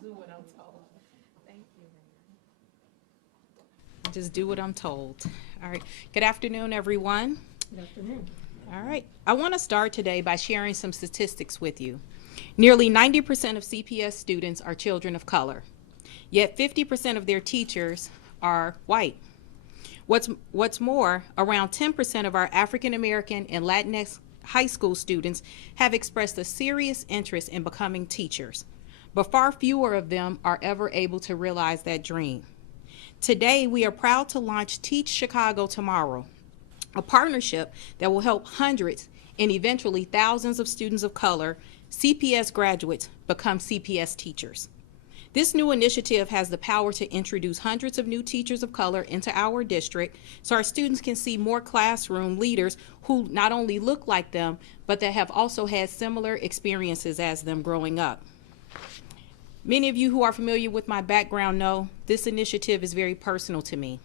do what I'm told. Thank you. Just do what I'm told. All right. Good afternoon, everyone. Good afternoon. All right. I want to start today by sharing some statistics with you. Nearly 90% of CPS students are children of color, yet 50% of their teachers are white. What's more, around 10% of our African American and Latinx high school students have expressed a serious interest in becoming teachers, but far fewer of them are ever able to realize that dream. Today, we are proud to launch Teach Chicago Tomorrow, a partnership that will help hundreds and eventually thousands of students of color, CPS graduates, become CPS teachers. This new initiative has the power to introduce hundreds of new teachers of color into our district so our students can see more classroom leaders who not only look like them, but that have also had similar experiences as them growing up. Many of you who are familiar with my background know this initiative is very personal to me.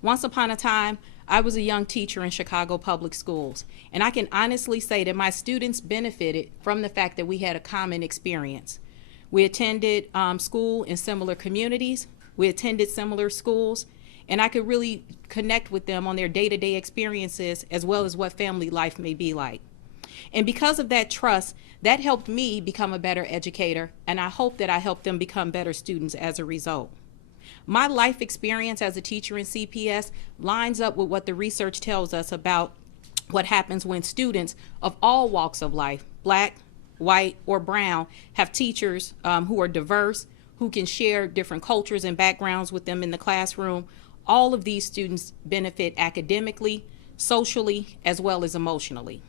Once upon a time, I was a young teacher in Chicago public schools, and I can honestly say that my students benefited from the fact that we had a common experience. We attended school in similar communities, we attended similar schools, and I could really connect with them on their day-to-day experiences as well as what family life may be like. And because of that trust, that helped me become a better educator, and I hope that I helped them become better students as a result. My life experience as a teacher in CPS lines up with what the research tells us about what happens when students of all walks of life, black, white, or brown, have teachers who are diverse, who can share different cultures and backgrounds with them in the classroom. All of these students benefit academically, socially, as well as emotionally.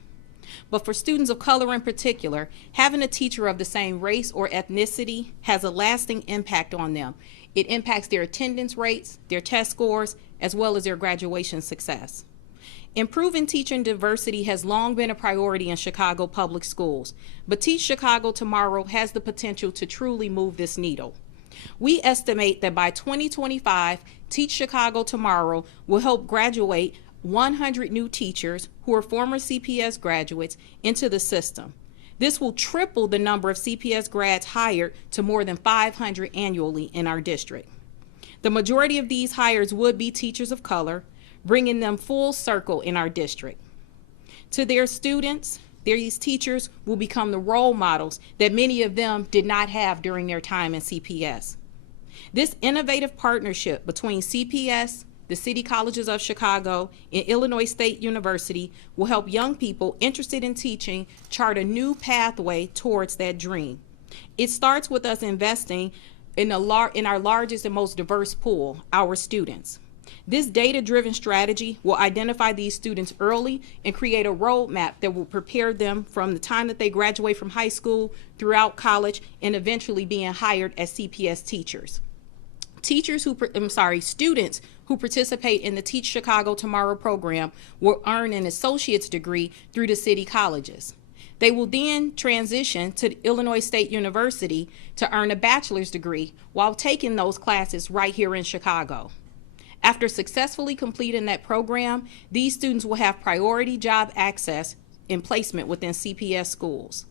But for students of color in particular, having a teacher of the same race or ethnicity has a lasting impact on them. It impacts their attendance rates, their test scores, as well as their graduation success. Improving teacher diversity has long been a priority in Chicago public schools, but Teach Chicago Tomorrow has the potential to truly move this needle. We estimate that by 2025, Teach Chicago Tomorrow will help graduate 100 new teachers who are former CPS graduates into the system. This will triple the number of CPS grads hired to more than 500 annually in our district. The majority of these hires would be teachers of color, bringing them full circle in our district. To their students, these teachers will become the role models that many of them did not have during their time in CPS. This innovative partnership between CPS, the City Colleges of Chicago, and Illinois State University will help young people interested in teaching chart a new pathway towards that dream. It starts with us investing in our largest and most diverse pool, our students. This data-driven strategy will identify these students early and create a roadmap that will prepare them from the time that they graduate from high school, throughout college, and eventually being hired as CPS teachers. Students who participate in the Teach Chicago Tomorrow program will earn an associate's degree through the city colleges. They will then transition to Illinois State University to earn a bachelor's degree while taking those classes right here in Chicago. After successfully completing that program, these students will have priority job access and placement within CPS schools.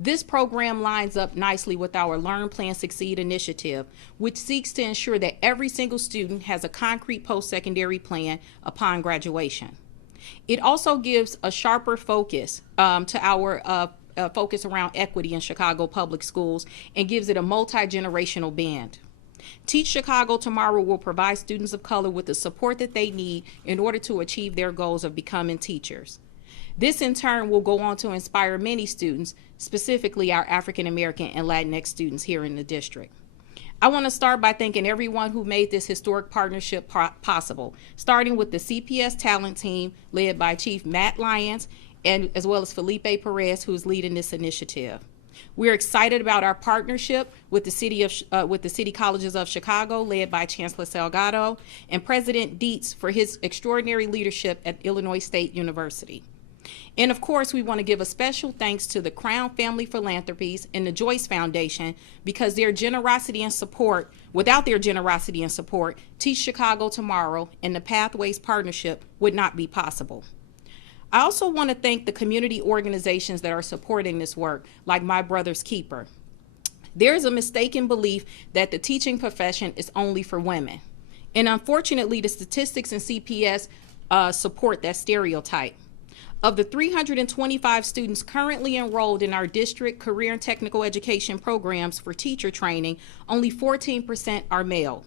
This program lines up nicely with our Learn, Plan, Succeed initiative, which seeks to ensure that every single student has a concrete post-secondary plan upon graduation. It also gives a sharper focus to our focus around equity in Chicago public schools and gives it a multi-generational band. Teach Chicago Tomorrow will provide students of color with the support that they need in order to achieve their goals of becoming teachers. This in turn will go on to inspire many students, specifically our African American and Latinx students here in the district. I want to start by thanking everyone who made this historic partnership possible, starting with the CPS talent team led by Chief Matt Lyons and as well as Felipe Perez, who is leading this initiative. We're excited about our partnership with the City Colleges of Chicago, led by Chancellor Salgado, and President Dietz for his extraordinary leadership at Illinois State University. And of course, we want to give a special thanks to the Crown Family Philanthropies and the Joyce Foundation, because their generosity and support, without their generosity and support, Teach Chicago Tomorrow and the Pathways Partnership would not be possible. I also want to thank the community organizations that are supporting this work, like My Brother's Keeper. There is a mistaken belief that the teaching profession is only for women. And unfortunately, the statistics in CPS support that stereotype. Of the 325 students currently enrolled in our district career and technical education programs for teacher training, only 14% are male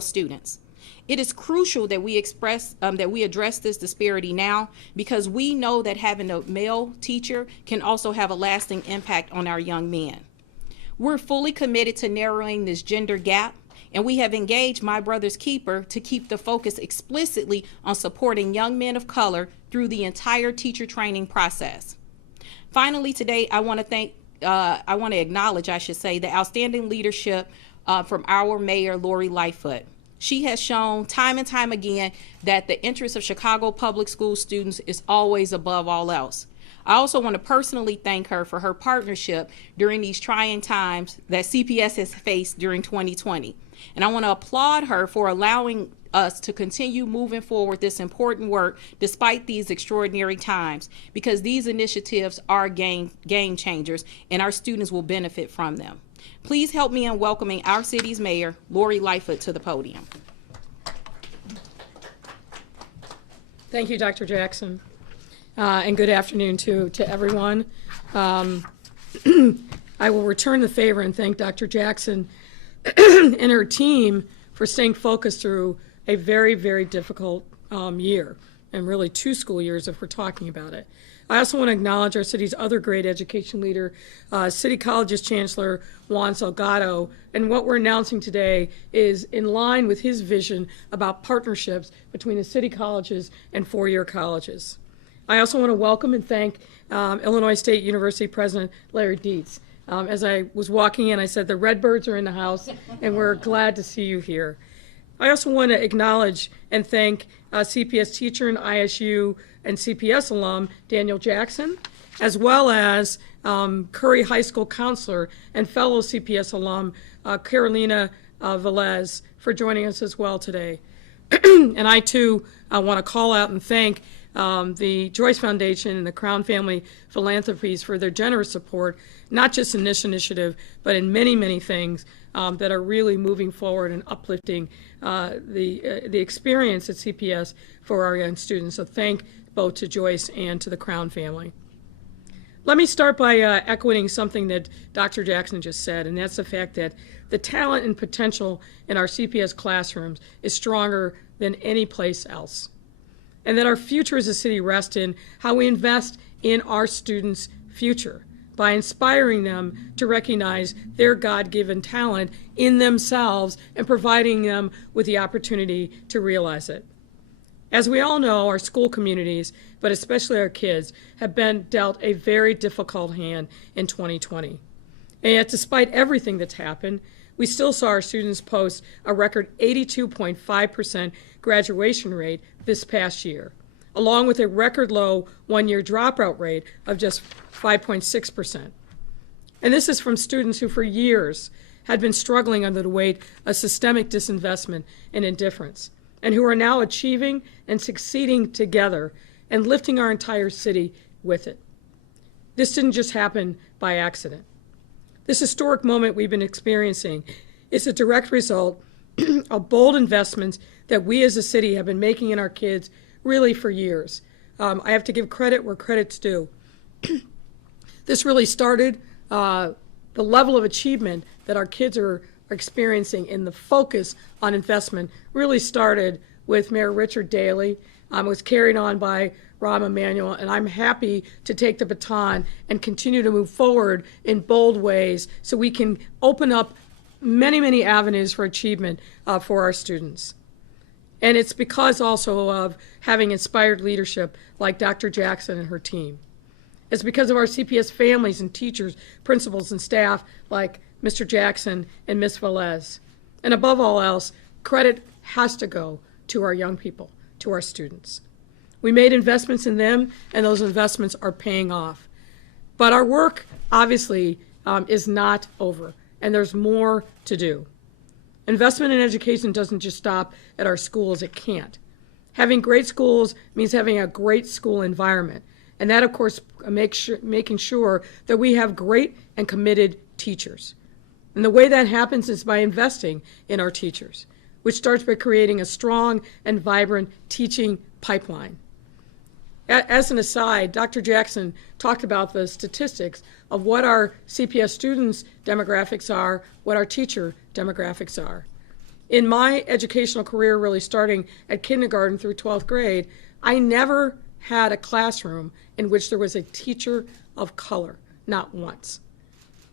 students. It is crucial that we address this disparity now, because we know that having a male teacher can also have a lasting impact on our young men. We're fully committed to narrowing this gender gap, and we have engaged My Brother's Keeper to keep the focus explicitly on supporting young men of color through the entire teacher training process. Finally, today I want to acknowledge, the outstanding leadership from our mayor, Lori Lightfoot. She has shown time and time again that the interest of Chicago public school students is always above all else. I also want to personally thank her for her partnership during these trying times that CPS has faced during 2020. And I want to applaud her for allowing us to continue moving forward this important work despite these extraordinary times, because these initiatives are game changers and our students will benefit from them. Please help me in welcoming our city's mayor, Lori Lightfoot, to the podium. Thank you, Dr. Jackson. And good afternoon to everyone. I will return the favor and thank Dr. Jackson and her team for staying focused through a very, very difficult year, and really 2 school years if we're talking about it. I also want to acknowledge our city's other great education leader, City College's Chancellor Juan Salgado, and what we're announcing today is in line with his vision about partnerships between the city colleges and 4-year colleges. I also want to welcome and thank Illinois State University President Larry Dietz. As I was walking in, I said the Redbirds are in the house, and we're glad to see you here. I also want to acknowledge and thank CPS teacher and ISU and CPS alum Daniel Jackson, as well as Curry High School counselor and fellow CPS alum Carolina Velez for joining us as well today. And I too want to call out and thank the Joyce Foundation and the Crown Family Philanthropies for their generous support, not just in this initiative, but in many, many things that are really moving forward and uplifting the experience at CPS for our young students. So thank both to Joyce and to the Crown family. Let me start by echoing something that Dr. Jackson just said, and that's the fact that the talent and potential in our CPS classrooms is stronger than any place else, and that our future as a city rests in how we invest in our students' future by inspiring them to recognize their God-given talent in themselves and providing them with the opportunity to realize it. As we all know, our school communities, but especially our kids, have been dealt a very difficult hand in 2020. And yet, despite everything that's happened, we still saw our students post a record 82.5% graduation rate this past year, along with a record low 1-year dropout rate of just 5.6%. And this is from students who for years had been struggling under the weight of systemic disinvestment and indifference, and who are now achieving and succeeding together and lifting our entire city with it. This didn't just happen by accident. This historic moment we've been experiencing is a direct result of bold investments that we as a city have been making in our kids really for years. I have to give credit where credit's due. This really started the level of achievement that our kids are experiencing, and the focus on investment really started with Mayor Richard Daley. Was carried on by Rahm Emanuel, and I'm happy to take the baton and continue to move forward in bold ways so we can open up many, many avenues for achievement for our students. And it's because also of having inspired leadership like Dr. Jackson and her team. It's because of our CPS families and teachers, principals, and staff like Mr. Jackson and Ms. Velez. And above all else, credit has to go to our young people, to our students. We made investments in them, and those investments are paying off. But our work, obviously, is not over, and there's more to do. Investment in education doesn't just stop at our schools. It can't. Having great schools means having a great school environment, and that, of course, making sure that we have great and committed teachers. And the way that happens is by investing in our teachers, which starts by creating a strong and vibrant teaching pipeline. As an aside, Dr. Jackson talked about the statistics of what our CPS students' demographics are, what our teacher demographics are. In my educational career, really starting at kindergarten through 12th grade, I never had a classroom in which there was a teacher of color, not once.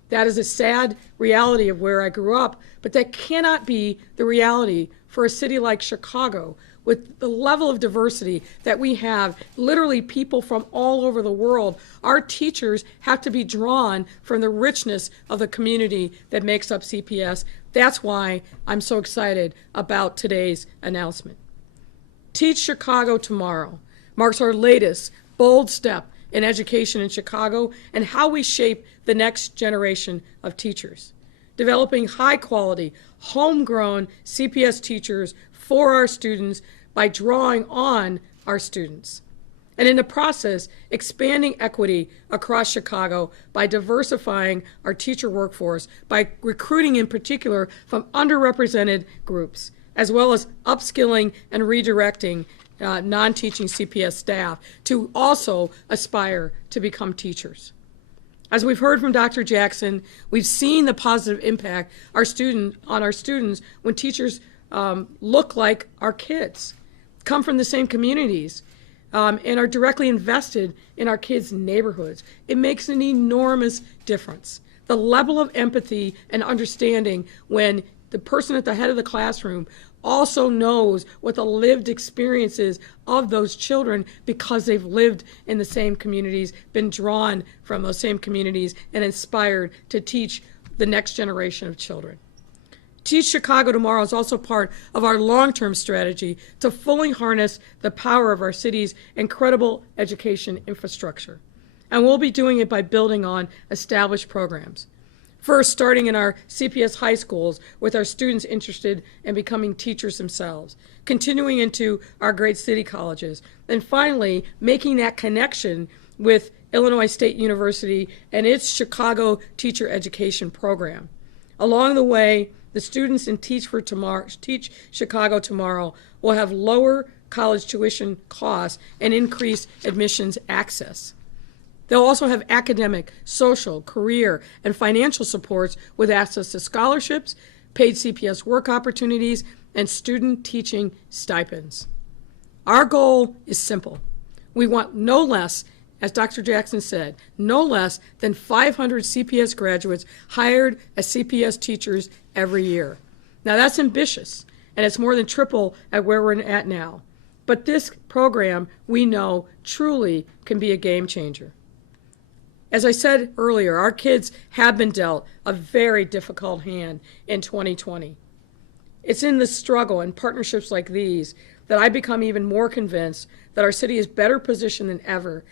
That is a sad reality of where I grew up, but that cannot be the reality for a city like Chicago, with the level of diversity that we have, literally people from all over the world. Our teachers have to be drawn from the richness of the community that makes up CPS. That's why I'm so excited about today's announcement. Teach Chicago Tomorrow marks our latest bold step in education in Chicago and how we shape the next generation of teachers. Developing high-quality, homegrown CPS teachers for our students by drawing on our students. And in the process, expanding equity across Chicago by diversifying our teacher workforce, by recruiting in particular from underrepresented groups, as well as upskilling and redirecting non-teaching CPS staff to also aspire to become teachers. As we've heard from Dr. Jackson, we've seen the positive impact on our students when teachers look like our kids, come from the same communities, and are directly invested in our kids' neighborhoods. It makes an enormous difference. The level of empathy and understanding when the person at the head of the classroom also knows what the lived experiences of those children because they've lived in the same communities, been drawn from those same communities, and inspired to teach the next generation of children. Teach Chicago Tomorrow is also part of our long-term strategy to fully harness the power of our city's incredible education infrastructure. And we'll be doing it by building on established programs. First, starting in our CPS high schools with our students interested in becoming teachers themselves, continuing into our great city colleges, and finally, making that connection with Illinois State University and its Chicago Teacher Education Program. Along the way, the students in Teach Chicago Tomorrow will have lower college tuition costs and increased admissions access. They'll also have academic, social, career, and financial supports with access to scholarships, paid CPS work opportunities, and student teaching stipends. Our goal is simple. We want no less, as Dr. Jackson said, no less than 500 CPS graduates hired as CPS teachers every year. Now that's ambitious, and it's more than triple at where we're at now. But this program, we know, truly can be a game changer. As I said earlier, our kids have been dealt a very difficult hand in 2020. It's in the struggle and partnerships like these that I become even more convinced that our city is better positioned than ever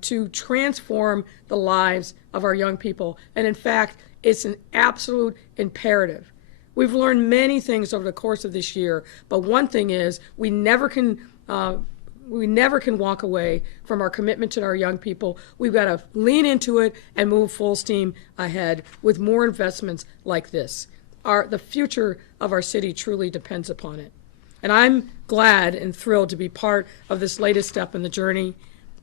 to transform the lives of our young people. And in fact, it's an absolute imperative. We've learned many things over the course of this year, but one thing is we never can walk away from our commitment to our young people. We've got to lean into it and move full steam ahead with more investments like this. The future of our city truly depends upon it. And I'm glad and thrilled to be part of this latest step in the journey.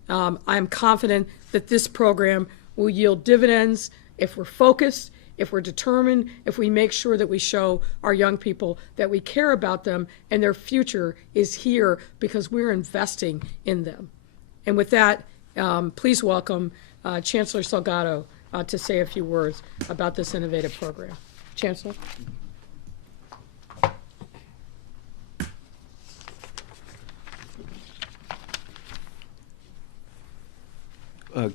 I'm confident that this program will yield dividends if we're focused, if we're determined, if we make sure that we show our young people that we care about them and their future is here because we're investing in them. And with that, please welcome Chancellor Salgado to say a few words about this innovative program. Chancellor.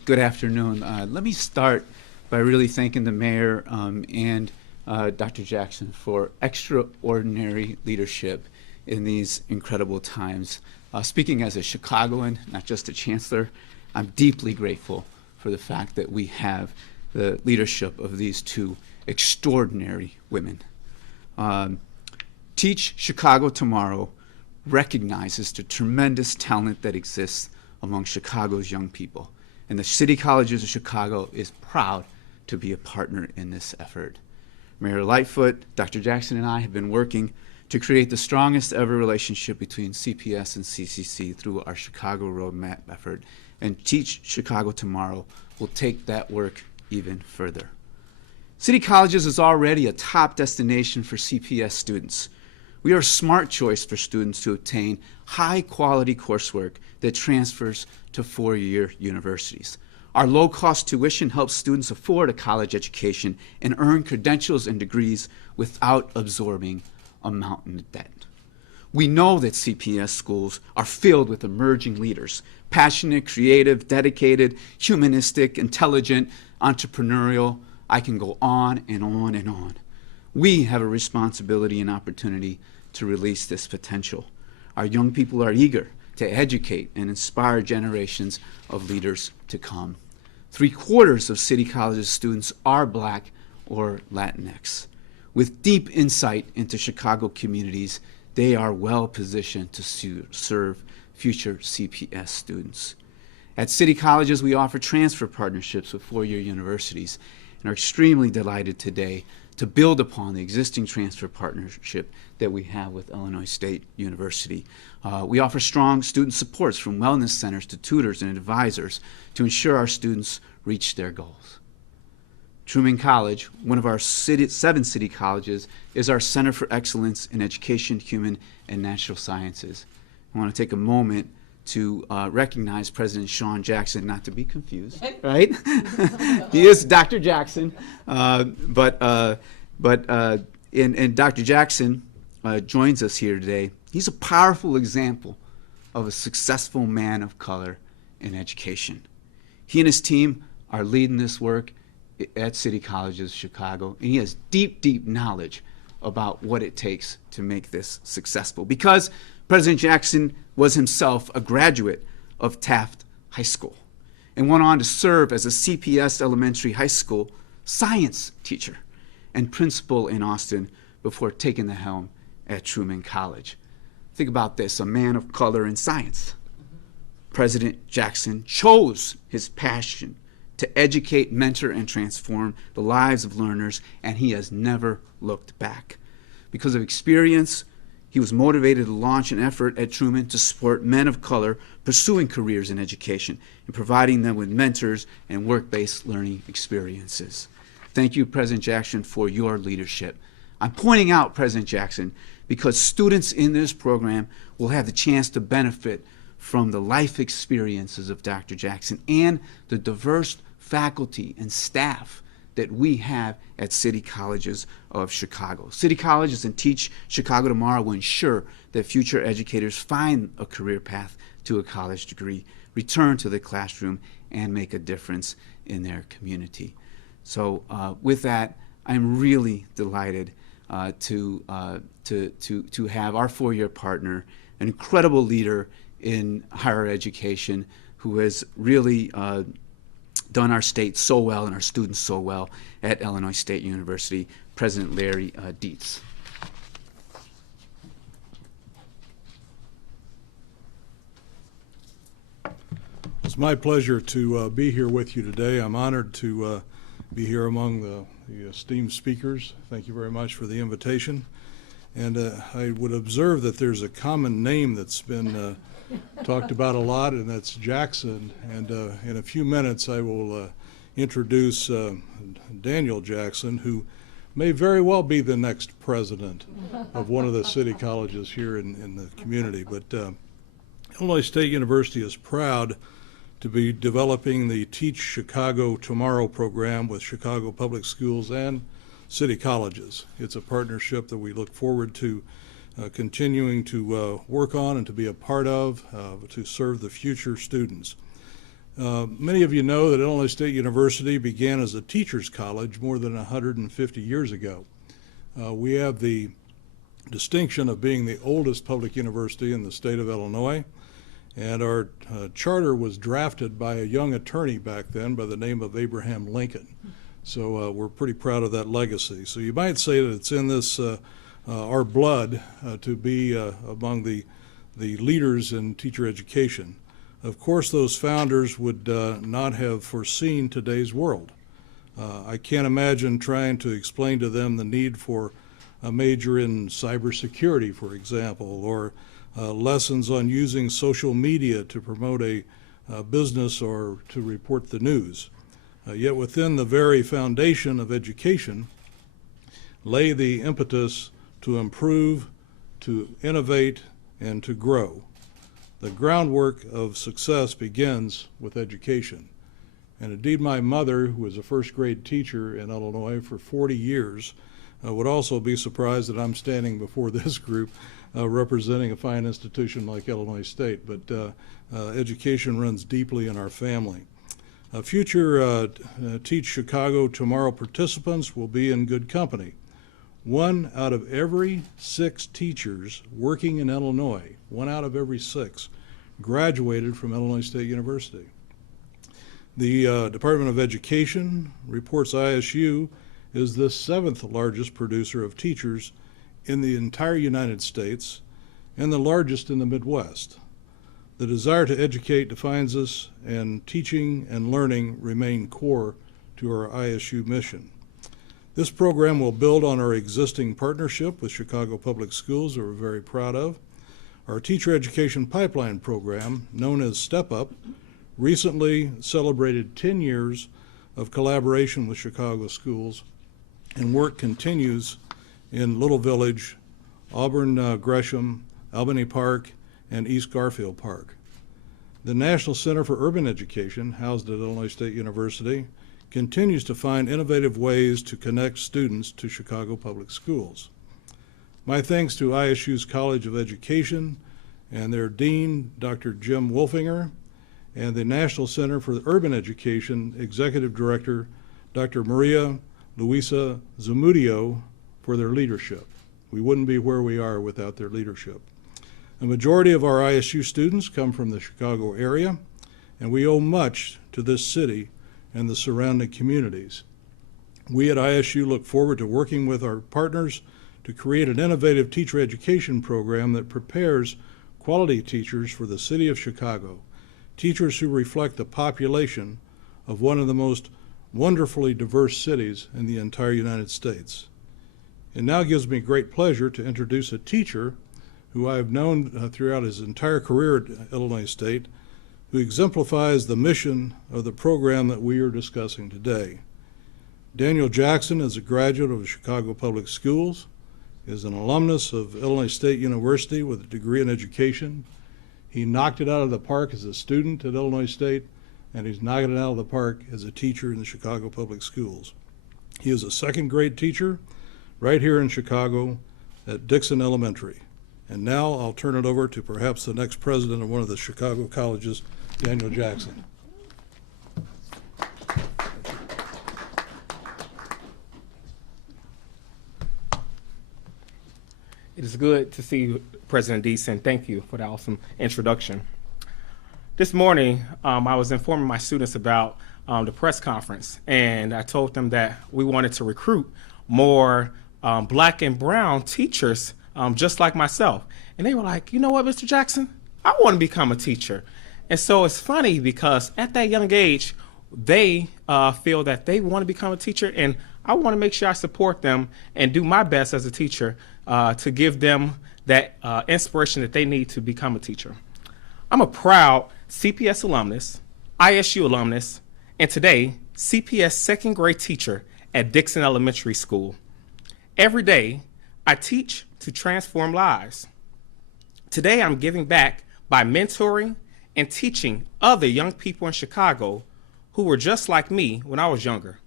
Good afternoon. Let me start by really thanking the mayor and Dr. Jackson for extraordinary leadership in these incredible times. Speaking as a Chicagoan, not just a chancellor, I'm deeply grateful for the fact that we have the leadership of these two extraordinary women. Teach Chicago Tomorrow recognizes the tremendous talent that exists among Chicago's young people. And the City Colleges of Chicago is proud to be a partner in this effort. Mayor Lightfoot, Dr. Jackson, and I have been working to create the strongest ever relationship between CPS and CCC through our Chicago Roadmap effort, and Teach Chicago Tomorrow will take that work even further. City Colleges is already a top destination for CPS students. We are a smart choice for students to obtain high-quality coursework that transfers to four-year universities. Our low-cost tuition helps students afford a college education and earn credentials and degrees without absorbing a mountain of debt. We know that CPS schools are filled with emerging leaders, passionate, creative, dedicated, humanistic, intelligent, entrepreneurial. I can go on and on and on. We have a responsibility and opportunity to release this potential. Our young people are eager to educate and inspire generations of leaders to come. 3/4 of City College's students are Black or Latinx. With deep insight into Chicago communities, they are well positioned to serve future CPS students. At City Colleges, we offer transfer partnerships with four-year universities and are extremely delighted today to build upon the existing transfer partnership that we have with Illinois State University. We offer strong student supports from wellness centers to tutors and advisors to ensure our students reach their goals. Truman College, one of our 7 city colleges, is our Center for Excellence in Education, Human, and Natural Sciences. I want to take a moment to recognize President Sean Jackson, not to be confused, right? He is Dr. Jackson, but Dr. Jackson joins us here today. He's a powerful example of a successful man of color in education. He and his team are leading this work at City Colleges Chicago, and he has deep, deep knowledge about what it takes to make this successful. Because President Jackson was himself a graduate of Taft High School and went on to serve as a CPS Elementary High School science teacher and principal in Austin before taking the helm at Truman College. Think about this, a man of color in science. President Jackson chose his passion to educate, mentor, and transform the lives of learners, and he has never looked back. Because of experience, he was motivated to launch an effort at Truman to support men of color pursuing careers in education and providing them with mentors and work-based learning experiences. Thank you, President Jackson, for your leadership. I'm pointing out President Jackson because students in this program will have the chance to benefit from the life experiences of Dr. Jackson and the diverse faculty and staff that we have at City Colleges of Chicago. City Colleges and Teach Chicago Tomorrow will ensure that future educators find a career path to a college degree, return to the classroom, and make a difference in their community. So with that, I'm really delighted to have our four-year partner, an incredible leader in higher education who has really done our state so well and our students so well at Illinois State University, President Larry Dietz. It's my pleasure to be here with you today. I'm honored to be here among the esteemed speakers. Thank you very much for the invitation. And I would observe that there's a common name that's been talked about a lot, and that's Jackson. And in a few minutes, I will introduce Daniel Jackson, who may very well be the next president of one of the city colleges here in the community. But Illinois State University is proud to be developing the Teach Chicago Tomorrow program with Chicago Public Schools and city colleges. It's a partnership that we look forward to continuing to work on and to be a part of to serve the future students. Many of you know that Illinois State University began as a teacher's college more than 150 years ago. We have the distinction of being the oldest public university in the state of Illinois, and our charter was drafted by a young attorney back then by the name of Abraham Lincoln. So we're pretty proud of that legacy. So you might say that it's in this our blood to be among the leaders in teacher education. Of course, those founders would not have foreseen today's world. I can't imagine trying to explain to them the need for a major in cybersecurity, for example, or lessons on using social media to promote a business or to report the news. Yet within the very foundation of education lay the impetus to improve, to innovate, and to grow. The groundwork of success begins with education. And indeed, my mother, who was a first grade teacher in Illinois for 40 years, would also be surprised that I'm standing before this group representing a fine institution like Illinois State. But education runs deeply in our family. Future Teach Chicago Tomorrow participants will be in good company. 1 out of every 6 teachers working in Illinois, 1 out of every 6, graduated from Illinois State University. The Department of Education reports ISU is the 7th largest producer of teachers in the entire United States and the largest in the Midwest. The desire to educate defines us, and teaching and learning remain core to our ISU mission. This program will build on our existing partnership with Chicago Public Schools that we're very proud of. Our Teacher Education Pipeline program, known as Step Up, recently celebrated 10 years of collaboration with Chicago schools, and work continues in Little Village, Auburn Gresham, Albany Park, and East Garfield Park. The National Center for Urban Education, housed at Illinois State University, continues to find innovative ways to connect students to Chicago Public Schools. My thanks to ISU's College of Education and their Dean, Dr. Jim Wolfinger, and the National Center for Urban Education Executive Director, Dr. Maria Luisa Zamudio, for their leadership. We wouldn't be where we are without their leadership. A majority of our ISU students come from the Chicago area, and we owe much to this city and the surrounding communities. We at ISU look forward to working with our partners to create an innovative teacher education program that prepares quality teachers for the city of Chicago, teachers who reflect the population of one of the most wonderfully diverse cities in the entire United States. It now gives me great pleasure to introduce a teacher who I have known throughout his entire career at Illinois State, who exemplifies the mission of the program that we are discussing today. Daniel Jackson is a graduate of Chicago Public Schools, is an alumnus of Illinois State University with a degree in education. He knocked it out of the park as a student at Illinois State, and he's knocking it out of the park as a teacher in the Chicago Public Schools. He is a second grade teacher right here in Chicago at Dixon Elementary. And now I'll turn it over to perhaps the next president of one of the Chicago colleges, Daniel Jackson. It is good to see you, President Dietz, and thank you for the awesome introduction. This morning, I was informing my students about the press conference, and I told them that we wanted to recruit more black and brown teachers just like myself. And they were like, you know what, Mr. Jackson, I want to become a teacher. And so it's funny because at that young age, they feel that they want to become a teacher, and I want to make sure I support them and do my best as a teacher to give them that inspiration that they need to become a teacher. I'm a proud CPS alumnus, ISU alumnus, and today, CPS second grade teacher at Dixon Elementary School. Every day, I teach to transform lives. Today, I'm giving back by mentoring and teaching other young people in Chicago who were just like me when I was younger.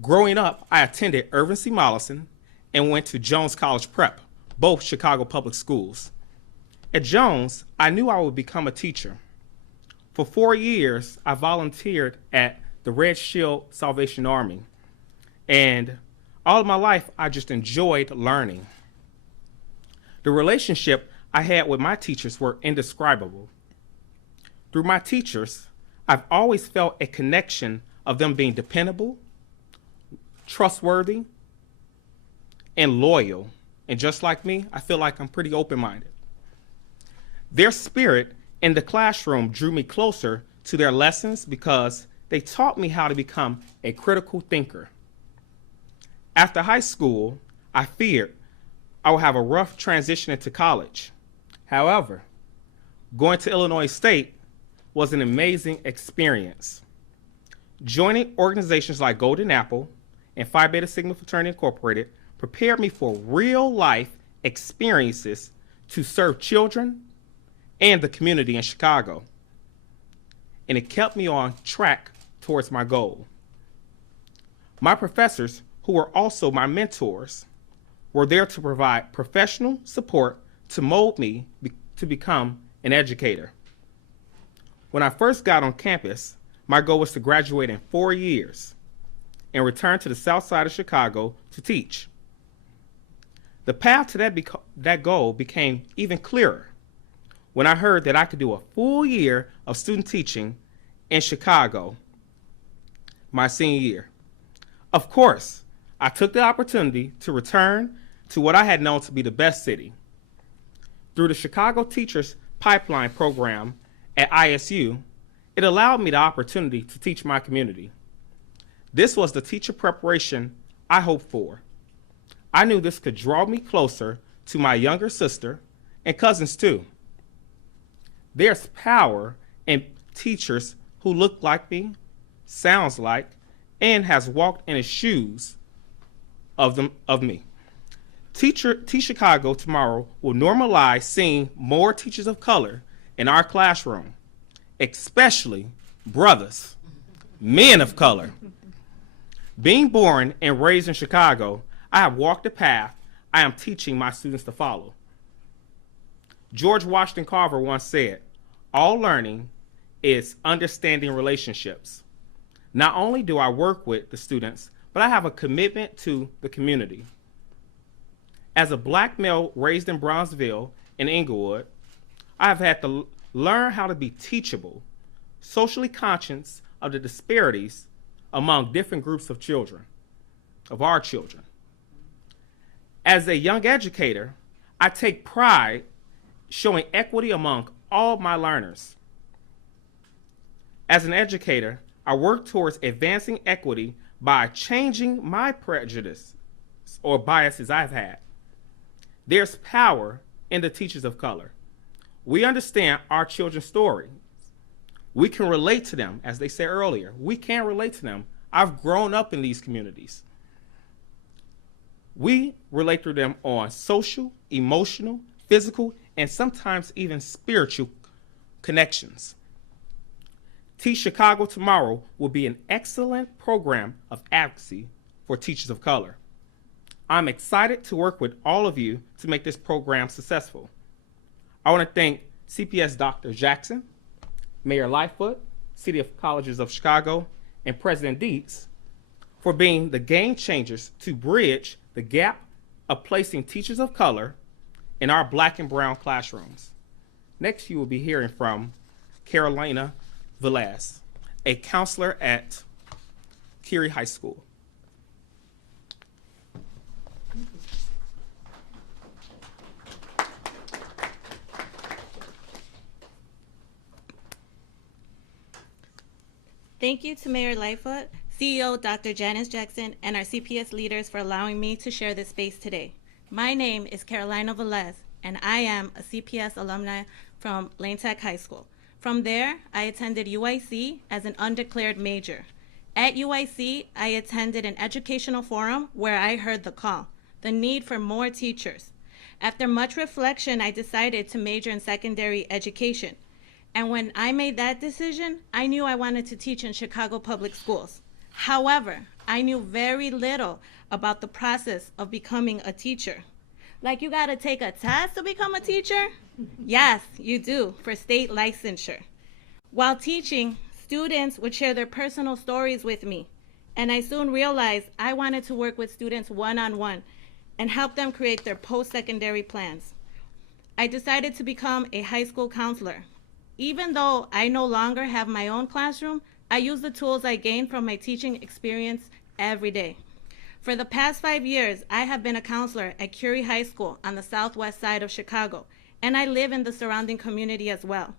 Growing up, I attended Irvin C. Mollison and went to Jones College Prep, both Chicago public schools. At Jones, I knew I would become a teacher. For 4 years, I volunteered at the Red Shield Salvation Army. And all of my life, I just enjoyed learning. The relationship I had with my teachers were indescribable. Through my teachers, I've always felt a connection of them being dependable, trustworthy, and loyal. And just like me, I feel like I'm pretty open-minded. Their spirit in the classroom drew me closer to their lessons because they taught me how to become a critical thinker. After high school, I feared I would have a rough transition into college. However, going to Illinois State was an amazing experience. Joining organizations like Golden Apple and Phi Beta Sigma Fraternity Incorporated prepared me for real-life experiences to serve children and the community in Chicago. And it kept me on track towards my goal. My professors, who were also my mentors, were there to provide professional support to mold me to become an educator. When I first got on campus, my goal was to graduate in 4 years and return to the south side of Chicago to teach. The path to that goal became even clearer when I heard that I could do a full year of student teaching in Chicago my senior year. Of course, I took the opportunity to return to what I had known to be the best city. Through the Chicago Teachers Pipeline program at ISU, it allowed me the opportunity to teach my community. This was the teacher preparation I hoped for. I knew this could draw me closer to my younger sister and cousins too. There's power in teachers who look like me, sounds like, and has walked in the shoes of me. Teach Chicago tomorrow will normalize seeing more teachers of color in our classroom, especially brothers, men of color. Being born and raised in Chicago, I have walked the path I am teaching my students to follow. George Washington Carver once said, "All learning is understanding relationships." Not only do I work with the students, but I have a commitment to the community. As a black male raised in Brownsville and Inglewood, I have had to learn how to be teachable, socially conscious of the disparities among different groups of children, of our children. As a young educator, I take pride showing equity among all my learners. As an educator, I work towards advancing equity by changing my prejudice or biases I've had. There's power in the teachers of color. We understand our children's stories. We can relate to them, as they said earlier. We can relate to them. I've grown up in these communities. We relate to them on social, emotional, physical, and sometimes even spiritual connections. Teach Chicago Tomorrow will be an excellent program of advocacy for teachers of color. I'm excited to work with all of you to make this program successful. I want to thank CPS Dr. Jackson, Mayor Lightfoot, City of Colleges of Chicago, and President Dietz for being the game changers to bridge the gap of placing teachers of color in our black and brown classrooms. Next, you will be hearing from Carolina Velez, a counselor at Curie High School. Thank you to Mayor Lightfoot, CEO Dr. Janice Jackson, and our CPS leaders for allowing me to share this space today. My name is Carolina Velez, and I am a CPS alumni from Lane Tech High School. From there, I attended UIC as an undeclared major. At UIC, I attended an educational forum where I heard the call, the need for more teachers. After much reflection, I decided to major in secondary education. And when I made that decision, I knew I wanted to teach in Chicago public schools. However, I knew very little about the process of becoming a teacher. Like, you gotta take a test to become a teacher? Yes, you do, for state licensure. While teaching, students would share their personal stories with me, and I soon realized I wanted to work with students one-on-one and help them create their post-secondary plans. I decided to become a high school counselor. Even though I no longer have my own classroom, I use the tools I gained from my teaching experience every day. For the past 5 years, I have been a counselor at Curie High School on the southwest side of Chicago, and I live in the surrounding community as well.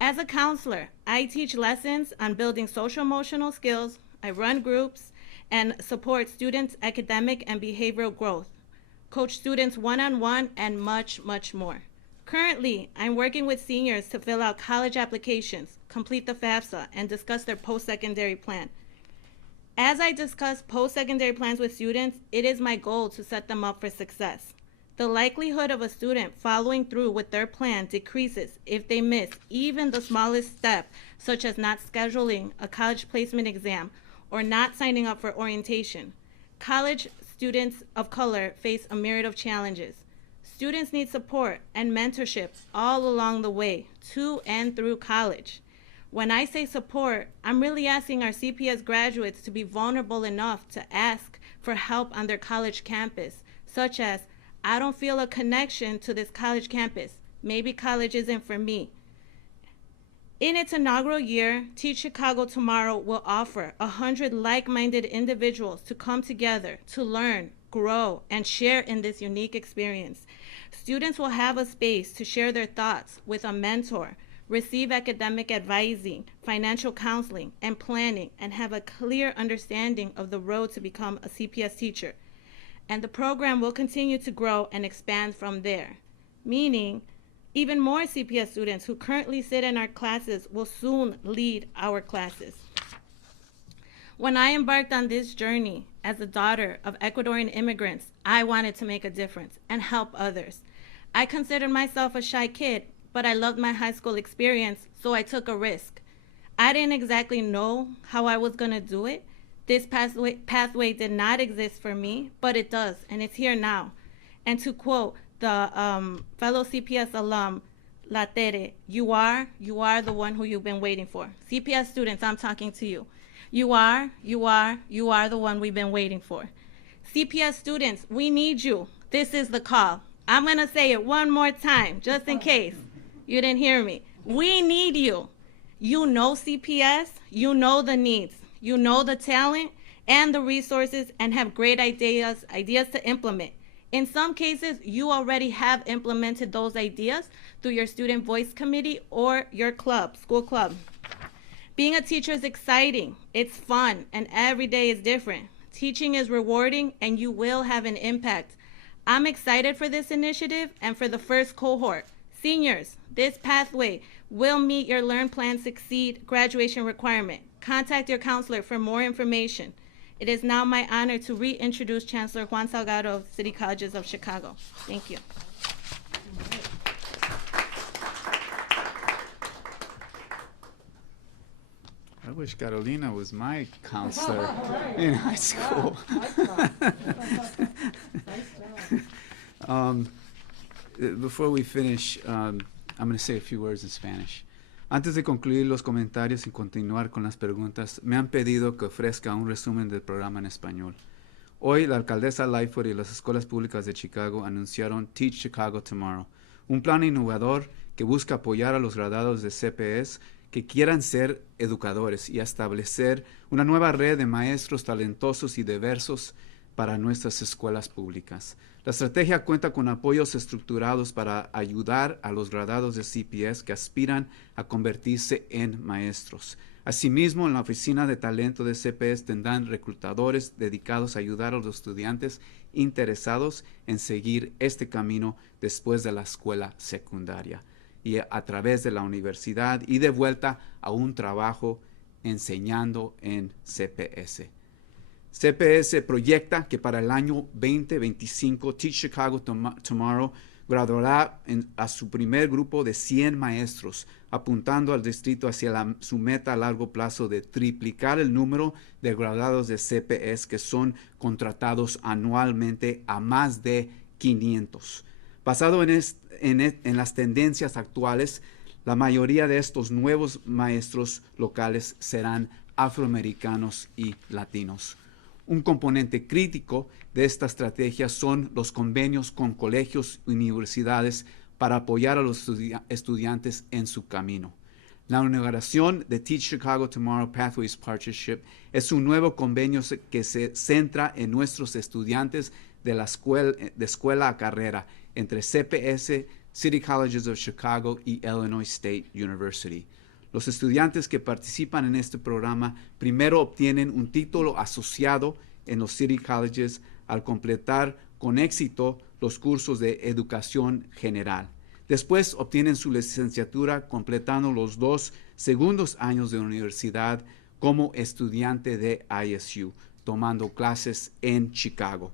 As a counselor, I teach lessons on building social emotional skills, I run groups, and support students' academic and behavioral growth, coach students one-on-one, and much, much more. Currently, I'm working with seniors to fill out college applications, complete the FAFSA, and discuss their post-secondary plan. As I discuss post-secondary plans with students, it is my goal to set them up for success. The likelihood of a student following through with their plan decreases if they miss even the smallest step, such as not scheduling a college placement exam or not signing up for orientation. College students of color face a myriad of challenges. Students need support and mentorship all along the way to and through college. When I say support, I'm really asking our CPS graduates to be vulnerable enough to ask for help on their college campus, such as, I don't feel a connection to this college campus. Maybe college isn't for me. In its inaugural year, Teach Chicago Tomorrow will offer 100 like-minded individuals to come together to learn, grow, and share in this unique experience. Students will have a space to share their thoughts with a mentor, receive academic advising, financial counseling, and planning, and have a clear understanding of the road to become a CPS teacher. And the program will continue to grow and expand from there, meaning even more CPS students who currently sit in our classes will soon lead our classes. When I embarked on this journey as a daughter of Ecuadorian immigrants, I wanted to make a difference and help others. I considered myself a shy kid, but I loved my high school experience, so I took a risk. I didn't exactly know how I was going to do it. This pathway did not exist for me, but it does, and it's here now. And to quote the fellow CPS alum, Latere, you are the one who you've been waiting for. CPS students, I'm talking to you. You are the one we've been waiting for. CPS students, we need you. This is the call. I'm going to say it one more time, just in case you didn't hear me. We need you. You know CPS, you know the needs, you know the talent and the resources, and have great ideas to implement. In some cases, you already have implemented those ideas through your student voice committee or your club, school club. Being a teacher is exciting, it's fun, and every day is different. Teaching is rewarding, and you will have an impact. I'm excited for this initiative and for the first cohort. Seniors, this pathway will meet your Learn, Plan, Succeed graduation requirement. Contact your counselor for more information. It is now my honor to reintroduce Chancellor Juan Salgado of City Colleges of Chicago. Thank you. I wish Carolina was my counselor in high school. Before we finish, I'm going to say a few words in Spanish. Antes de concluir los comentarios y continuar con las preguntas, me han pedido que ofrezca un resumen del programa en español. Hoy, la alcaldesa Lightfoot y las escuelas públicas de Chicago anunciaron Teach Chicago Tomorrow, un plan innovador que busca apoyar a los graduados de CPS que quieran ser educadores y establecer una nueva red de maestros talentosos y diversos para nuestras escuelas públicas. La estrategia cuenta con apoyos estructurados para ayudar a los graduados de CPS que aspiran a convertirse en maestros. Asimismo, en la oficina de talento de CPS tendrán reclutadores dedicados a ayudar a los estudiantes interesados en seguir este camino después de la escuela secundaria y a través de la universidad y de vuelta a un trabajo enseñando en CPS. CPS proyecta que para el año 2025 Teach Chicago Tomorrow graduará a su primer grupo de 100 maestros, apuntando al distrito hacia su meta a largo plazo de triplicar el número de graduados de CPS que son contratados anualmente a más de 500. Basado en las tendencias actuales, la mayoría de estos nuevos maestros locales serán afroamericanos y latinos. Un componente crítico de esta estrategia son los convenios con colegios y universidades para apoyar a los estudiantes en su camino. La inauguración de Teach Chicago Tomorrow Pathways Partnership es un nuevo convenio que se centra en nuestros estudiantes de escuela a carrera entre CPS, City Colleges of Chicago y Illinois State University. Los estudiantes que participan en este programa primero obtienen un título asociado en los City Colleges al completar con éxito los cursos de educación general. Después obtienen su licenciatura completando los 2 segundos años de universidad como estudiante de ISU, tomando clases en Chicago.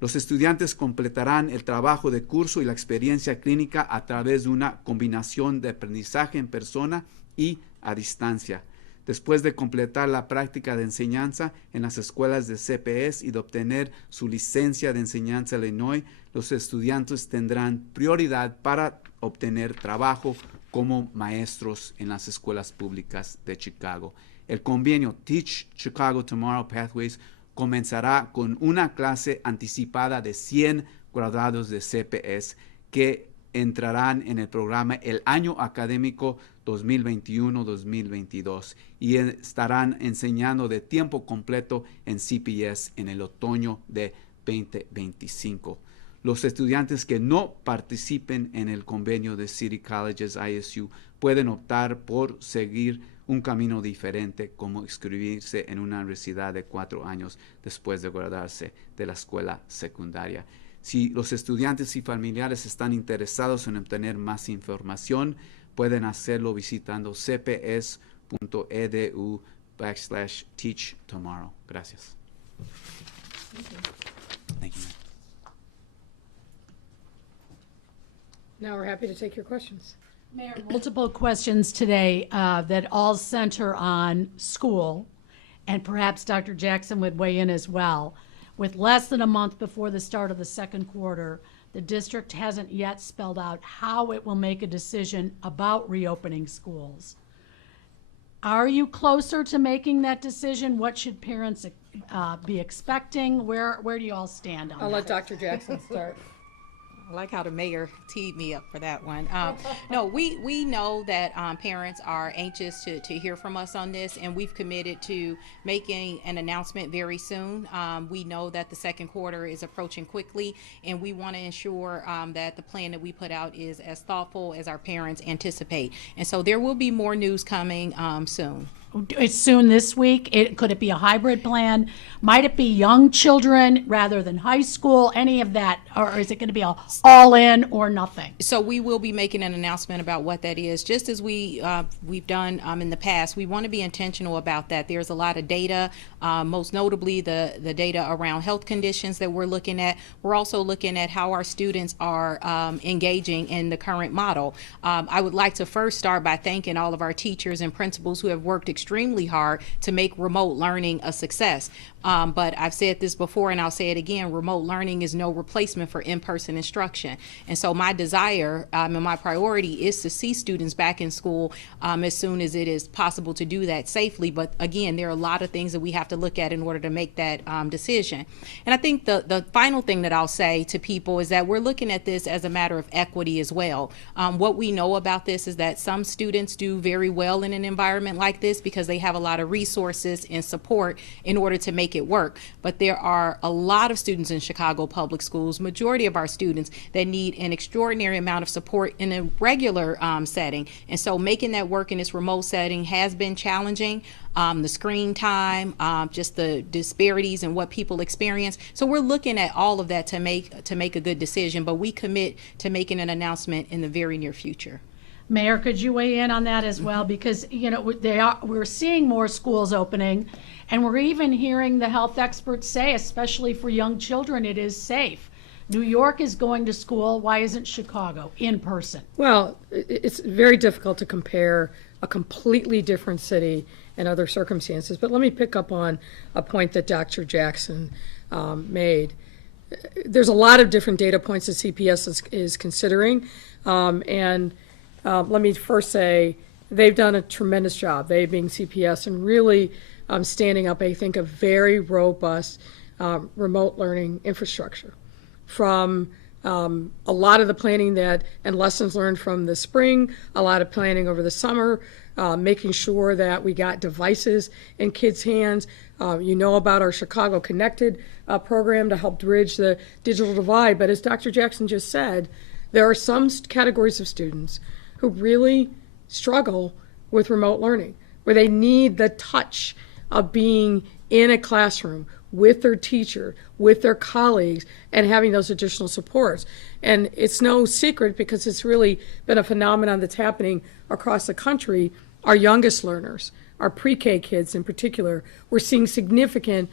Los estudiantes completarán el trabajo de curso y la experiencia clínica a través de una combinación de aprendizaje en persona y a distancia. Después de completar la práctica de enseñanza en las escuelas de CPS y de obtener su licencia de enseñanza en Illinois, los estudiantes tendrán prioridad para obtener trabajo como maestros en las escuelas públicas de Chicago. El convenio Teach Chicago Tomorrow Pathways comenzará con una clase anticipada de 100 graduados de CPS que entrarán en el programa el año académico 2021-2022 y estarán enseñando de tiempo completo en CPS en el otoño de 2025. Los estudiantes que no participen en el convenio de City Colleges ISU pueden optar por seguir un camino diferente, como inscribirse en una universidad de 4 años después de graduarse de la escuela secundaria. Si los estudiantes y familiares están interesados en obtener más información, pueden hacerlo visitando cps.edu/teachtomorrow. Gracias. Thank you. Now we're happy to take your questions. Mayor, multiple questions today that all center on school, and perhaps Dr. Jackson would weigh in as well. With less than a month before the start of the second quarter, the district hasn't yet spelled out how it will make a decision about reopening schools. Are you closer to making that decision? What should parents be expecting? Where do you all stand on I'll let that? Dr. Jackson start. I like how the mayor teed me up for that one. No, we know that parents are anxious to hear from us on this, and we've committed to making an announcement very soon. We know that the second quarter is approaching quickly, and we want to ensure that the plan that we put out is as thoughtful as our parents anticipate. And so there will be more news coming soon. It's soon this week. Could it be a hybrid plan? Might it be young children rather than high school? Any of that? Or is it going to be all in or nothing? So we will be making an announcement about what that is, just as we've done in the past. We want to be intentional about that. There's a lot of data, most notably the data around health conditions that we're looking at. We're also looking at how our students are engaging in the current model. I would like to first start by thanking all of our teachers and principals who have worked extremely hard to make remote learning a success. But I've said this before and I'll say it again, remote learning is no replacement for in-person instruction. And so my desire and my priority is to see students back in school as soon as it is possible to do that safely. But again, there are a lot of things that we have to look at in order to make that decision. And I think the final thing that I'll say to people is that we're looking at this as a matter of equity as well. What we know about this is that some students do very well in an environment like this because they have a lot of resources and support in order to make it work. But there are a lot of students in Chicago public schools, majority of our students, that need an extraordinary amount of support in a regular setting. And so making that work in this remote setting has been challenging. The screen time, just the disparities in what people experience. So we're looking at all of that to make a good decision, but we commit to making an announcement in the very near future. Mayor, could you weigh in on that as well? Because, you know, we're seeing more schools opening, and we're even hearing the health experts say, especially for young children, it is safe. New York is going to school. Why isn't Chicago in person? Well, it's very difficult to compare a completely different city and other circumstances, but let me pick up on a point that Dr. Jackson made. There's a lot of different data points that CPS is considering, and let me first say they've done a tremendous job, they being CPS, and really standing up, I think, a very robust remote learning infrastructure. From a lot of the planning and lessons learned from the spring, a lot of planning over the summer, making sure that we got devices in kids' hands. You know about our Chicago Connected program to help bridge the digital divide. But as Dr. Jackson just said, there are some categories of students who really struggle with remote learning, where they need the touch of being in a classroom with their teacher, with their colleagues, and having those additional supports. And it's no secret, because it's really been a phenomenon that's happening across the country. Our youngest learners, our pre-K kids in particular, we're seeing significant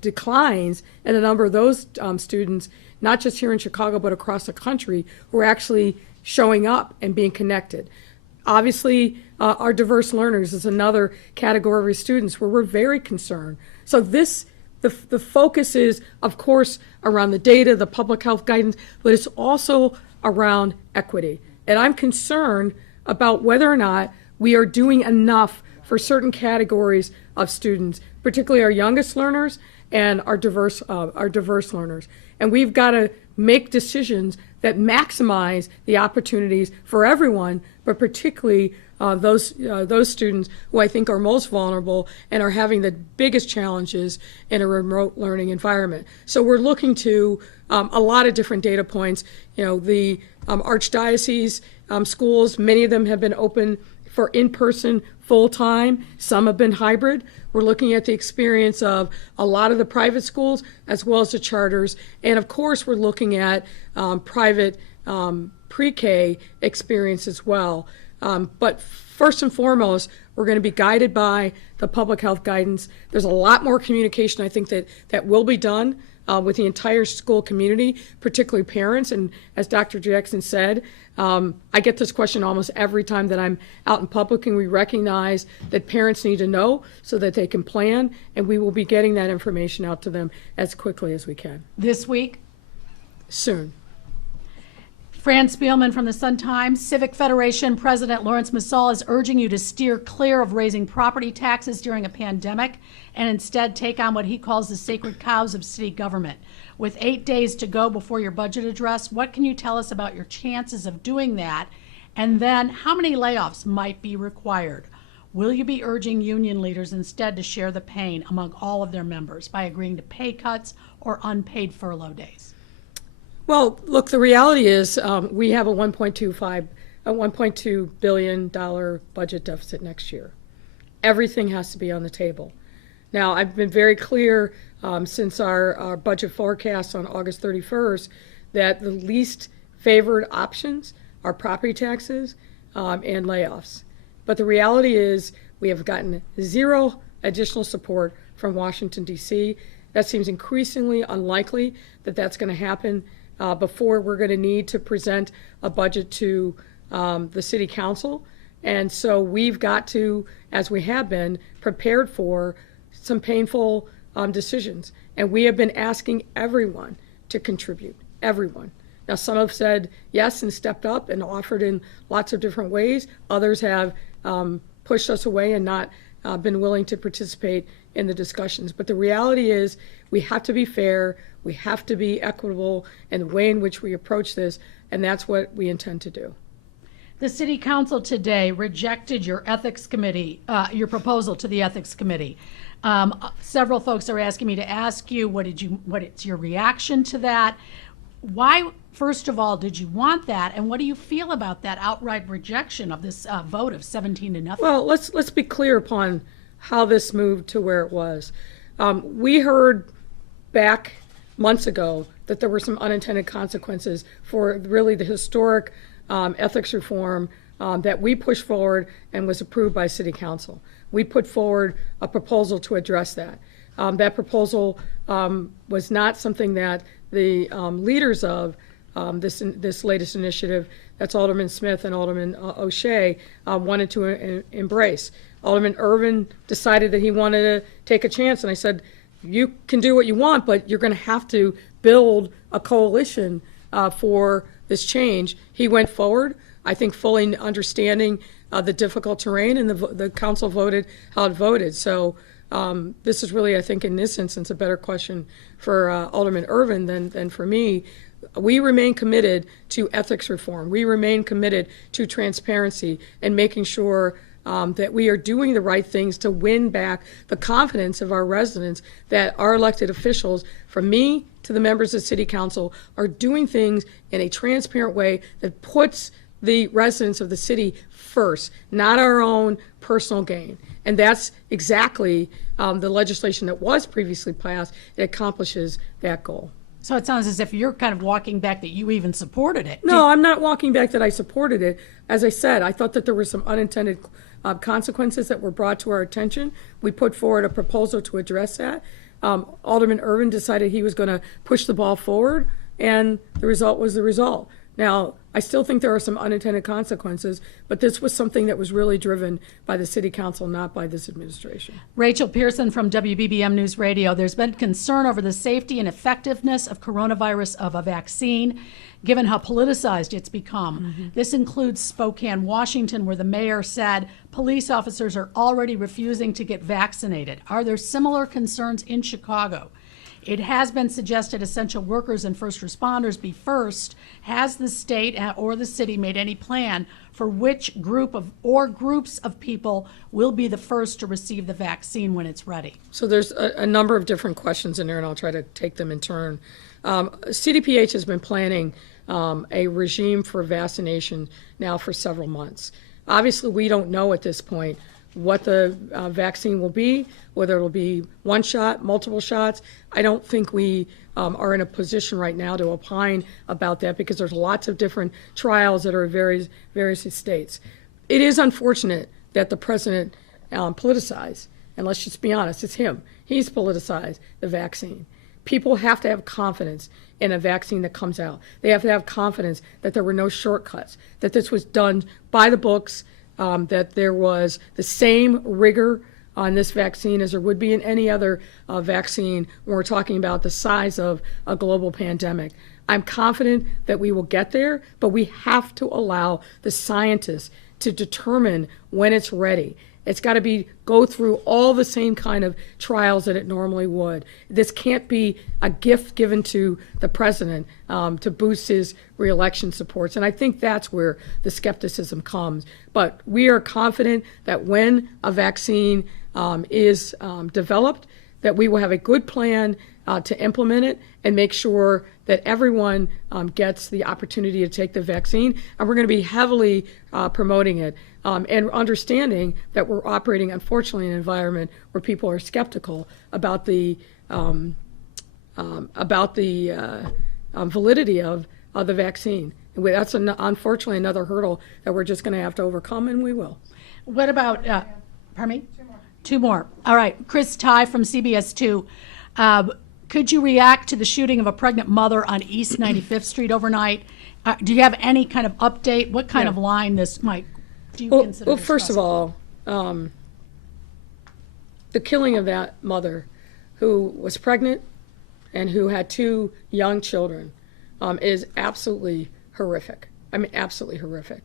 declines in the number of those students, not just here in Chicago, but across the country, who are actually showing up and being connected. Obviously, our diverse learners is another category of students where we're very concerned. So the focus is, of course, around the data, the public health guidance, but it's also around equity. And I'm concerned about whether or not we are doing enough for certain categories of students, particularly our youngest learners and our diverse learners. And we've got to make decisions that maximize the opportunities for everyone, but particularly those students who I think are most vulnerable and are having the biggest challenges in a remote learning environment. So we're looking to a lot of different data points. You know, the archdiocese schools, many of them have been open for in-person full-time. Some have been hybrid. We're looking at the experience of a lot of the private schools as well as the charters. And of course, we're looking at private pre-K experience as well. But first and foremost, we're going to be guided by the public health guidance. There's a lot more communication, I think, that will be done with the entire school community, particularly parents. And as Dr. Jackson said, I get this question almost every time that I'm out in public, and we recognize that parents need to know so that they can plan, and we will be getting that information out to them as quickly as we can. This week? Soon. Fran Spielman from the Sun-Times. Civic Federation President Lawrence Massal is urging you to steer clear of raising property taxes during a pandemic and instead take on what he calls the sacred cows of city government. With 8 days to go before your budget address, what can you tell us about your chances of doing that? And then how many layoffs might be required? Will you be urging union leaders instead to share the pain among all of their members by agreeing to pay cuts or unpaid furlough days? Well, look, the reality is we have a $1.2 billion budget deficit next year. Everything has to be on the table. Now, I've been very clear since our budget forecast on August 31st that the least favored options are property taxes and layoffs. But the reality is we have gotten zero additional support from Washington, D.C. That seems increasingly unlikely that that's going to happen before we're going to need to present a budget to the city council. And so we've got to, as we have been, prepared for some painful decisions. And we have been asking everyone to contribute, everyone. Now, some have said yes and stepped up and offered in lots of different ways. Others have pushed us away and not been willing to participate in the discussions. But the reality is we have to be fair, we have to be equitable in the way in which we approach this, and that's what we intend to do. The City Council today rejected your ethics committee, your proposal to the ethics committee. Several folks are asking me to ask you, what is your reaction to that? Why, first of all, did you want that, and what do you feel about that outright rejection of this vote of 17-0? Well, let's be clear upon how this moved to where it was. We heard back months ago that there were some unintended consequences for really the historic ethics reform that we pushed forward and was approved by City Council. We put forward a proposal to address that. That proposal was not something that the leaders of this latest initiative, that's Alderman Smith and Alderman O'Shea, wanted to embrace. Alderman Irvin decided that he wanted to take a chance, and I said, you can do what you want, but you're going to have to build a coalition for this change. He went forward, I think fully understanding the difficult terrain, and the council voted how it voted. So this is really, I think, in this instance, a better question for Alderman Irvin than for me. We remain committed to ethics reform. We remain committed to transparency and making sure that we are doing the right things to win back the confidence of our residents that our elected officials, from me to the members of City Council, are doing things in a transparent way that puts the residents of the city first, not our own personal gain. And that's exactly the legislation that was previously passed. It accomplishes that goal. So it sounds as if you're kind of walking back that you even supported it. No, I'm not walking back that I supported it. As I said, I thought that there were some unintended consequences that were brought to our attention. We put forward a proposal to address that. Alderman Irvin decided he was going to push the ball forward, and the result was the result. Now, I still think there are some unintended consequences, but this was something that was really driven by the city council, not by this administration. Rachel Pearson from WBBM News Radio. There's been concern over the safety and effectiveness of coronavirus of a vaccine, given how politicized it's become. This includes Spokane, Washington, where the mayor said police officers are already refusing to get vaccinated. Are there similar concerns in Chicago? It has been suggested essential workers and first responders be first. Has the state or the city made any plan for which group of or groups of people will be the first to receive the vaccine when it's ready? So there's a number of different questions in there, and I'll try to take them in turn. CDPH has been planning a regime for vaccination now for several months. Obviously, we don't know at this point what the vaccine will be, whether it'll be one shot, multiple shots. I don't think we are in a position right now to opine about that because there's lots of different trials that are in various states. It is unfortunate that the president politicized, and let's just be honest, it's him. He's politicized the vaccine. People have to have confidence in a vaccine that comes out. They have to have confidence that there were no shortcuts, that this was done by the books, that there was the same rigor on this vaccine as there would be in any other vaccine when we're talking about the size of a global pandemic. I'm confident that we will get there, but we have to allow the scientists to determine when it's ready. It's got to go through all the same kind of trials that it normally would. This can't be a gift given to the president to boost his reelection supports. And I think that's where the skepticism comes. But we are confident that when a vaccine is developed, that we will have a good plan to implement it and make sure that everyone gets the opportunity to take the vaccine. And we're going to be heavily promoting it and understanding that we're operating, unfortunately, in an environment where people are skeptical about the validity of the vaccine. That's unfortunately another hurdle that we're just going to have to overcome, and we will. What about, pardon me? Two more. All right. Chris Ty from CBS 2. Could you react to the shooting of a pregnant mother on East 95th Street overnight? Do you have any kind of update? What kind of line this might, do you consider? Well, first of all, the killing of that mother who was pregnant and who had two young children is absolutely horrific. I mean, absolutely horrific.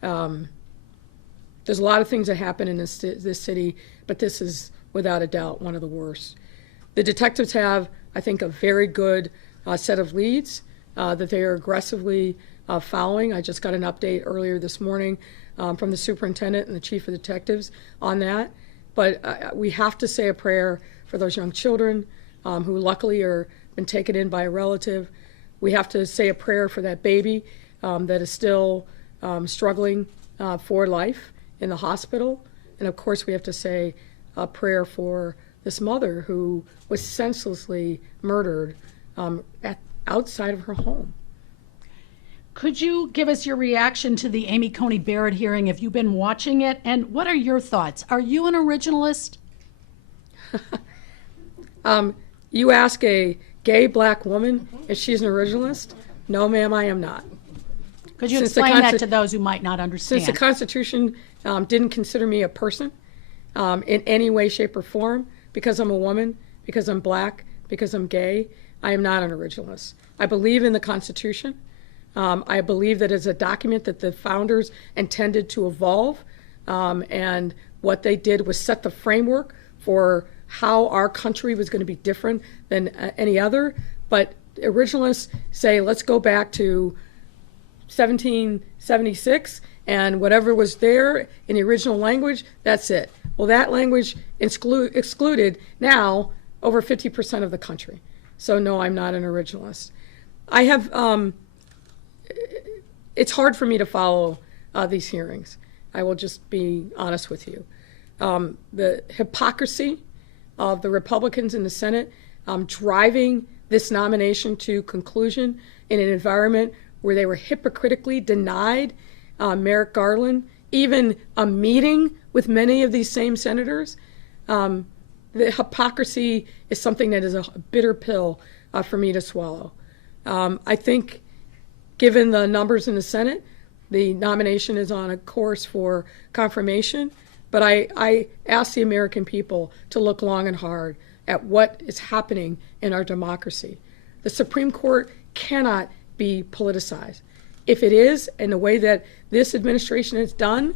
There's a lot of things that happen in this city, but this is without a doubt one of the worst. The detectives have, I think, a very good set of leads that they are aggressively following. I just got an update earlier this morning from the superintendent and the chief of detectives on that. But we have to say a prayer for those young children who luckily are been taken in by a relative. We have to say a prayer for that baby that is still struggling for life in the hospital. And of course, we have to say a prayer for this mother who was senselessly murdered outside of her home. Could you give us your reaction to the Amy Coney Barrett hearing? Have you been watching it? And what are your thoughts? Are you an originalist? You ask a gay black woman if she's an originalist? No, ma'am, I am not. Could you explain that to those who might not understand? Since the Constitution didn't consider me a person in any way, shape, or form, because I'm a woman, because I'm black, because I'm gay, I am not an originalist. I believe in the Constitution. I believe that it's a document that the founders intended to evolve, and what they did was set the framework for how our country was going to be different than any other. But originalists say, let's go back to 1776, and whatever was there in the original language, that's it. Well, that language excluded now over 50% of the country. So no, I'm not an originalist. I have, it's hard for me to follow these hearings. I will just be honest with you. The hypocrisy of the Republicans in the Senate driving this nomination to conclusion in an environment where they were hypocritically denied Merrick Garland even a meeting with many of these same senators. The hypocrisy is something that is a bitter pill for me to swallow. I think, given the numbers in the Senate, the nomination is on a course for confirmation, but I ask the American people to look long and hard at what is happening in our democracy. The Supreme Court cannot be politicized. If it is, in the way that this administration has done,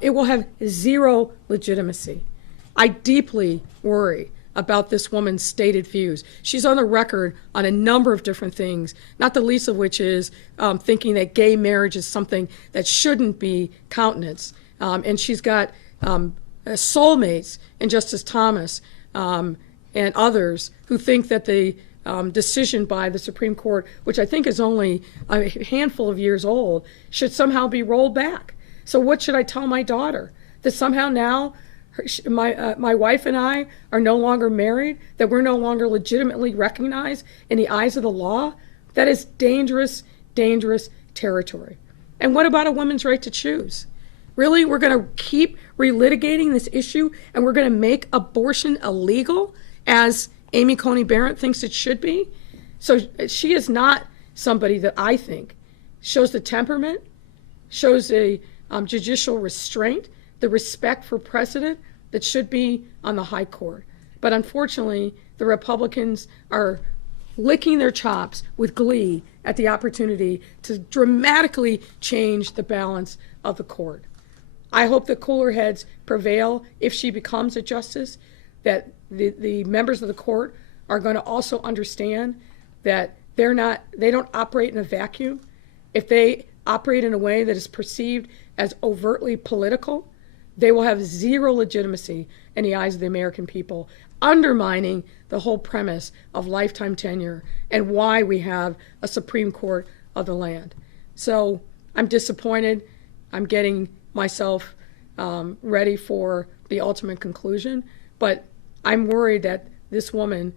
it will have zero legitimacy. I deeply worry about this woman's stated views. She's on the record on a number of different things, not the least of which is thinking that gay marriage is something that shouldn't be countenanced. And she's got soulmates in Justice Thomas and others who think that the decision by the Supreme Court, which I think is only a handful of years old, should somehow be rolled back. So what should I tell my daughter? That somehow now my wife and I are no longer married, that we're no longer legitimately recognized in the eyes of the law? That is dangerous, dangerous territory. And what about a woman's right to choose? Really, we're going to keep relitigating this issue and we're going to make abortion illegal as Amy Coney Barrett thinks it should be? So she is not somebody that I think shows the temperament, shows a judicial restraint, the respect for precedent that should be on the high court. But unfortunately, the Republicans are licking their chops with glee at the opportunity to dramatically change the balance of the court. I hope that cooler heads prevail if she becomes a justice, that the members of the court are going to also understand that they don't operate in a vacuum. If they operate in a way that is perceived as overtly political, they will have zero legitimacy in the eyes of the American people, undermining the whole premise of lifetime tenure and why we have a Supreme Court of the land. So I'm disappointed. I'm getting myself ready for the ultimate conclusion, but I'm worried that this woman,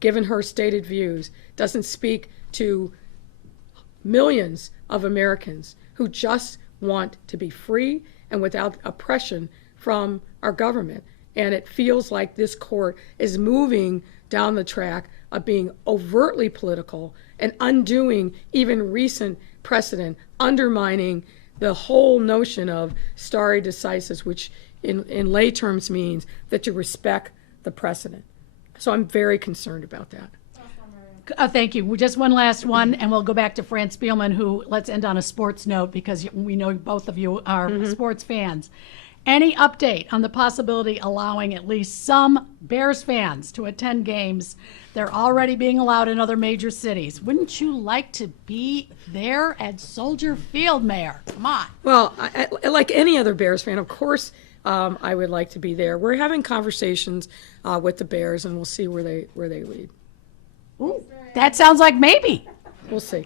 given her stated views, doesn't speak to millions of Americans who just want to be free and without oppression from our government. And it feels like this court is moving down the track of being overtly political and undoing even recent precedent, undermining the whole notion of stare decisis, which in lay terms means that you respect the precedent. So I'm very concerned about that. Thank you. Just one last one, and we'll go back to Fran Spielman, who, let's end on a sports note because we know both of you are sports fans. Any update on the possibility allowing at least some Bears fans to attend games? They're already being allowed in other major cities. Wouldn't you like to be there at Soldier Field, Mayor? Come on. Well, like any other Bears fan, of course, I would like to be there. We're having conversations with the Bears, and we'll see where they lead. Ooh, that sounds like maybe. We'll see.